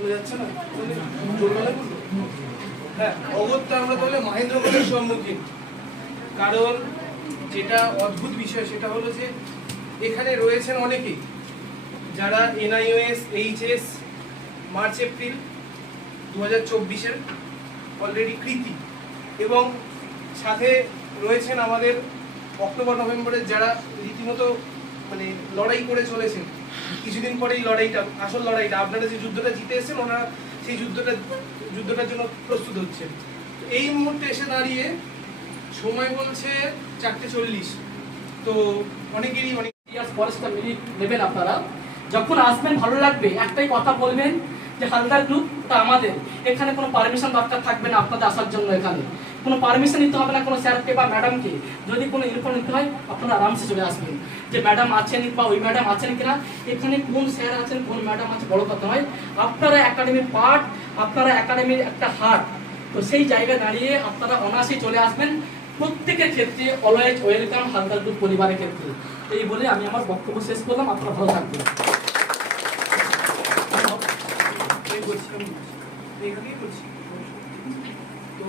চলে যাচ্ছে না জোরবেলা করলো। হ্যাঁ, অগত্যা আমরা তাহলে মহেন্দ্রগড়ের সম্মুখীন। কারণ যেটা অদ্ভুত বিষয় সেটা হলো যে এখানে রয়েছেন অনেকেই যারা NIOS HS মার্চ এপ্রিল 2024-এর অলরেডি কৃতি, এবং সাথে রয়েছেন আমাদের অক্টোবর নভেম্বরের যারা রীতিমতো মানে লড়াই করে চলেছেন। কিছুদিন পরেই লড়াইটা, আসল লড়াইটা, আপনারা যে যুদ্ধটা জিতে এসেছেন ওনারা সেই যুদ্ধটার জন্য প্রস্তুত হচ্ছেন। এই মুহূর্তে এসে দাঁড়িয়ে সময় বলছে 4:40। তো অনেকেরই অনেক ফরেস্টটা মিলিয়ে নেবেন আপনারা। যখন আসবেন ভালো লাগবে, একটাই কথা বলবেন যে হালদার গ্রুপটা আমাদের, এখানে কোনো পারমিশন দরকার থাকবে না আপনাদের আসার জন্য। এখানে কোনো পারমিশন নিতে হবে না কোনো স্যারকে বা ম্যাডামকে। যদি কোনো ইনফর্ম নিতে হয় আপনারা আরামসে চলে আসবেন, যে ম্যাডাম আছেন বা ওই ম্যাডাম আছেন কিনা, এখানে কোন স্যার আছেন কোন ম্যাডাম আছে বড় কথা নয়। আপনারা একাডেমির পার্ট, আপনারা একাডেমির একটা হার্ট। তো সেই জায়গায় দাঁড়িয়ে আপনারা অনায়াসেই চলে আসবেন। প্রত্যেকের ক্ষেত্রে অলওয়েজ ওয়েলকাম হালদার গ্রুপ পরিবারের ক্ষেত্রে। এই বলে আমি আমার বক্তব্য শেষ করলাম। আপনারা ভালো থাকবেন। এখানেই করছি। তো